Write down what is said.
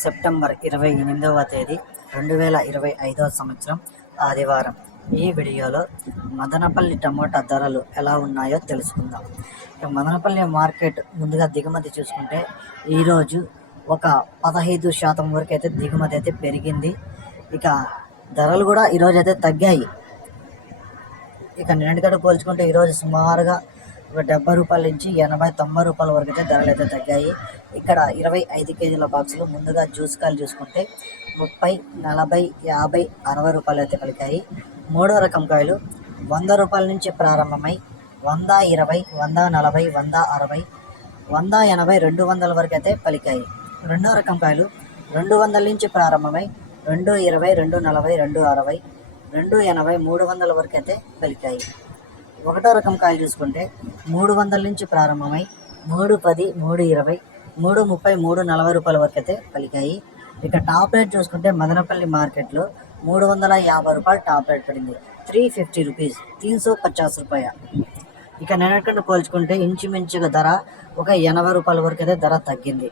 September 28వ తేదీ 2025వ సంవత్సరం ఆదివారం. ఈ వీడియోలో మదనపల్లి టమోటా ధరలు ఎలా ఉన్నాయో తెలుసుకుందాం. మదనపల్లి మార్కెట్ ముందుగా దిగుమతి చూసుకుంటే ఈరోజు ఒక 15% వరకు అయితే దిగుమతి అయితే పెరిగింది. ఇక ధరలు కూడా ఈరోజు అయితే తగ్గాయి. ఇక నిన్నటితో పోల్చుకుంటే ఈరోజు సుమారుగా 70 రూపాయల నుంచి 80-90 రూపాయల వరకు అయితే ధరలు అయితే తగ్గాయి. ఇక్కడ 25 కేజీల బాక్సులు ముందుగా జ్యూస్ కాయలు చూసుకుంటే 30, 40, 50, 60 రూపాయలు అయితే పలికాయి. మూడో రకం కాయలు 100 రూపాయల నుంచి ప్రారంభమై 120, 140, 160, 180, 200 వరకు అయితే పలికాయి. రెండో రకం కాయలు 200 నుంచి ప్రారంభమై 220, 240, 260, 280, 300 వరకు అయితే పలికాయి. ఒకటో రకం కాయలు చూసుకుంటే 300 నుంచి ప్రారంభమై 310, 320, 330, 340 రూపాయల వరకు అయితే పలికాయి. ఇక టాప్ రేట్ చూసుకుంటే మదనపల్లి మార్కెట్లో 350 రూపాయలు టాప్ రేట్ పడింది. 350 రూపీస్, 350 రూపాయ. ఇక నిన్నటికంటే పోల్చుకుంటే ఇంచుమించుగా ధర ఒక 80 రూపాయల వరకు అయితే ధర తగ్గింది.